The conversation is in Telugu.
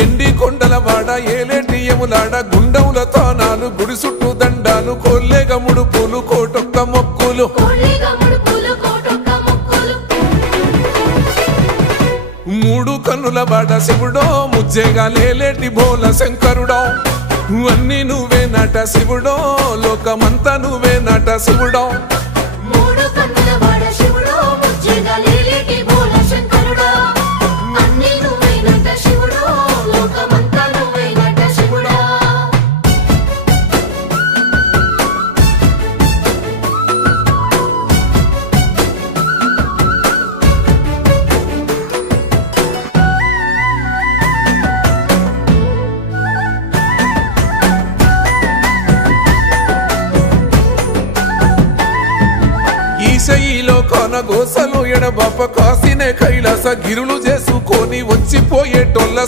ఎండి కొండల వాడ ఏలేటి యములాడ గుండముల తానాలు గుడి చుట్టూ దండాలు కోల్లేగ ముడుపులు కోటొక్క మొక్కులు మూడు కన్నుల వాడ శివుడో ముజ్జేగా లేలేటి భోల శంకరుడో అన్ని నువ్వే నట శివుడో లోకమంతా నువ్వే నట శివుడో ఈశయిలో కొన గోసలు ఎడబాప కాసినే కైలాస గిరులు చేసుకొని వచ్చిపోయేటోళ్ళ